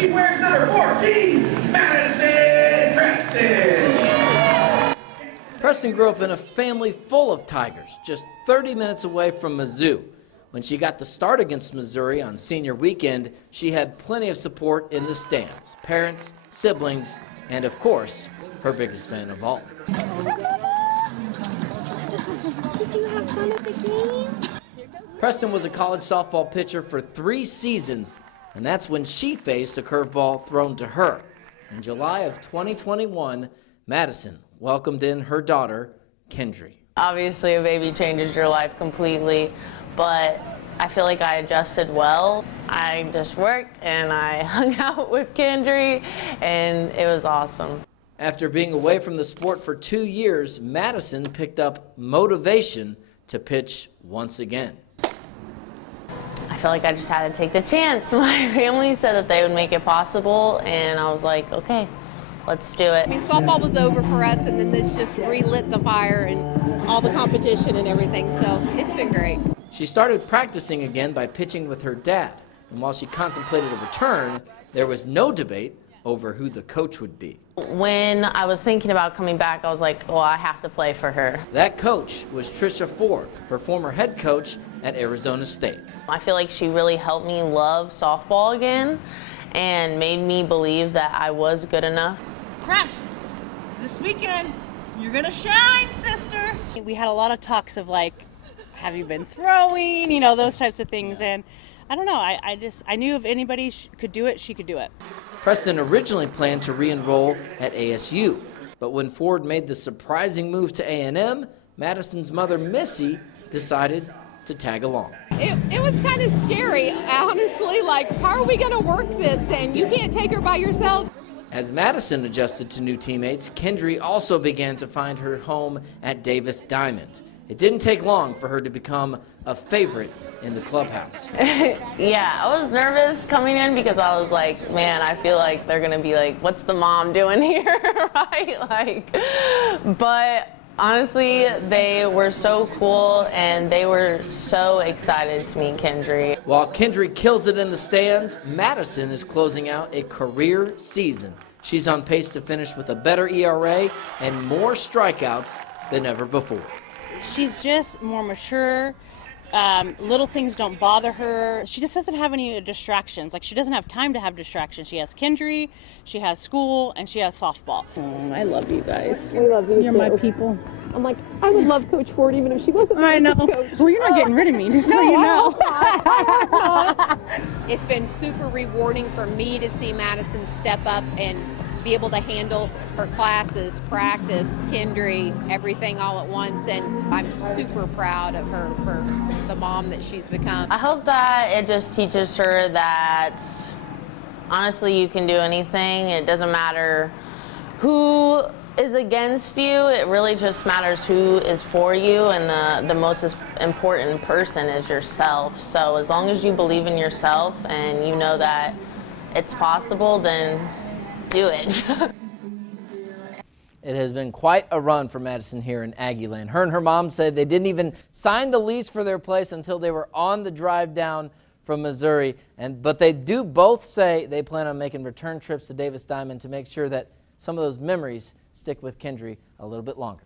she wears number 14, Madison Preston. Preston grew up in a family full of Tigers, just 30 minutes away from Mizzou. When she got the start against Missouri on senior weekend, she had plenty of support in the stands. Parents, siblings, and of course, her biggest fan of all. Did you have fun at the game? Preston was a college softball pitcher for 3 seasons, and that's when she faced a curveball thrown to her. In July of 2021, Madison welcomed in her daughter, Kendri. Obviously, a baby changes your life completely, but I feel like I adjusted well. I just worked and I hung out with Kendri, and it was awesome. After being away from the sport for 2 years, Madison picked up motivation to pitch once again. I feel like I just had to take the chance. My family said that they would make it possible, and I was like, okay, let's do it. I mean, softball was over for us, and then this just relit the fire and all the competition and everything, so it's been great. She started practicing again by pitching with her dad, and while she contemplated a return, there was no debate over who the coach would be. When I was thinking about coming back, I was like, well, I have to play for her. That coach was Trisha Ford, her former head coach at Arizona State. I feel like she really helped me love softball again and made me believe that I was good enough. Press, this weekend, you're gonna shine, sister. We had a lot of talks of like, have you been throwing, you know, those types of things, and I don't know, I knew if anybody could do it, she could do it. Preston originally planned to re-enroll at ASU, but when Ford made the surprising move to A&M, Madison's mother, Missy, decided to tag along. It was kind of scary, honestly, like, how are we going to work this, and you can't take her by yourself. As Madison adjusted to new teammates, Kendri also began to find her home at Davis Diamond. It didn't take long for her to become a favorite in the clubhouse. Yeah, I was nervous coming in because I was like, man, I feel like they're gonna be like, what's the mom doing here, right? Like, but honestly, they were so cool and they were so excited to meet Kendri. While Kendri kills it in the stands, Madison is closing out a career season. She's on pace to finish with a better ERA and more strikeouts than ever before. She's just more mature. Little things don't bother her. She just doesn't have any distractions. Like, she doesn't have time to have distractions. She has Kendri, she has school, and she has softball. Oh, I love you guys. We love you. You're my people. I'm like, I would love Coach Ford even if she wasn't. I know. Coach. Well, you're not getting rid of me, just so you know. It's been super rewarding for me to see Madison step up and be able to handle her classes, practice, Kendri, everything all at once, and I'm super proud of her for the mom that she's become. I hope that it just teaches her that honestly you can do anything. It doesn't matter who is against you, it really just matters who is for you, and the most important person is yourself. So as long as you believe in yourself and you know that it's possible, then do it. It has been quite a run for Madison here in Aggieland. Her and her mom said they didn't even sign the lease for their place until they were on the drive down from Missouri. But they do both say they plan on making return trips to Davis Diamond to make sure that some of those memories stick with Kendri a little bit longer.